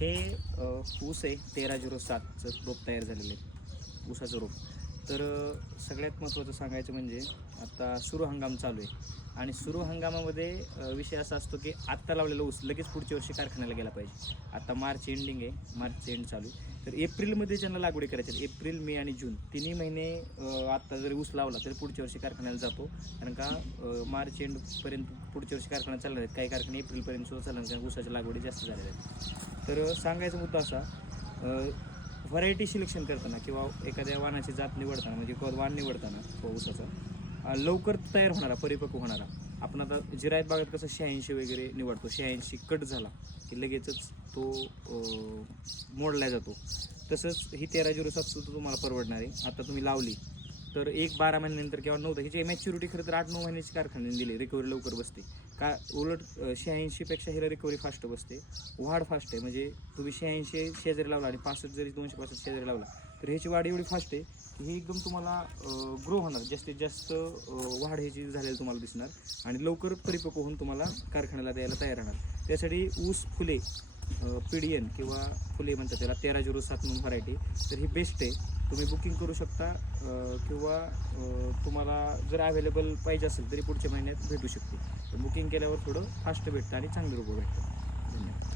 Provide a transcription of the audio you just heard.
हे ऊस आहे 1307चं रोप तयार झालेलं आहे, ऊसाचं रोप. तर सगळ्यात महत्त्वाचं सांगायचं म्हणजे आता सुरू हंगाम चालू आहे आणि सुरू हंगामामध्ये विषय असा असतो की आत्ता लावलेला ऊस लगेच पुढच्या वर्षी कारखान्याला गेला पाहिजे. आता मार्च एंडिंग आहे, मार्च एंड चालू आहे. तर एप्रिलमध्ये ज्यांना लागवडी करायची आहे, एप्रिल मे आणि जून तिन्ही महिने आत्ता जरी ऊस लावला तरी पुढच्या वर्षी कारखान्याला जातो. कारण का मार्च एंडपर्यंत पुढच्या वर्षी कारखाना चालणार आहेत. काही कारखाने एप्रिलपर्यंत सुद्धा चालणार, कारण ऊसाच्या लागवडी जास्त झालेल्या आहेत. तर सांगायचा मुद्दा असा, व्हरायटी सिलेक्शन करताना किंवा एखाद्या वाणाची जात निवडताना म्हणजे वाण निवडताना ऊसाचा लवकर तयार होणारा, परिपक्व होणारा, आपण आता जिरायत बागेत कसं 86 वगैरे निवडतो, 86 कट झाला की लगेचच तो मोडला जातो. तसंच ही 1307 सुद्धा तुम्हाला परवडणार आहे. आता तुम्ही लावली तर 1-12 महिन्यानंतर किंवा 9 ह्याची मॅच्युरिटी खरं तर 8-9 महिन्याची कारखान्याने दिली, रिकव्हरी लवकर बसते. का उलट 86पेक्षा ह्याला रिकव्हरी फास्ट बसते, वाढ फास्ट आहे. म्हणजे तुम्ही 86 शेजारी लावला आणि 65 जरी 265 शेजारी लावला तर ह्याची वाढ एवढी फास्ट आहे की ही एकदम तुम्हाला ग्रो होणार, जास्तीत जास्त वाढ ह्याची झालेली तुम्हाला दिसणार आणि लवकर परिपक्व होऊन तुम्हाला कारखान्याला द्यायला तयार राहणार. त्यासाठी ऊस फुले PDN किंवा फुले म्हणतात त्याला 1307 म्हणून व्हरायटी, तर ही बेस्ट आहे. तुम्ही बुकिंग करू शकता किंवा तुम्हाला जर अवेलेबल पाहिजे असेल तरी पुढच्या महिन्यात भेटू शकते. तर बुकिंग केल्यावर थोडं फास्ट भेटतं आणि चांगलं रोपं भेटतं. धन्यवाद.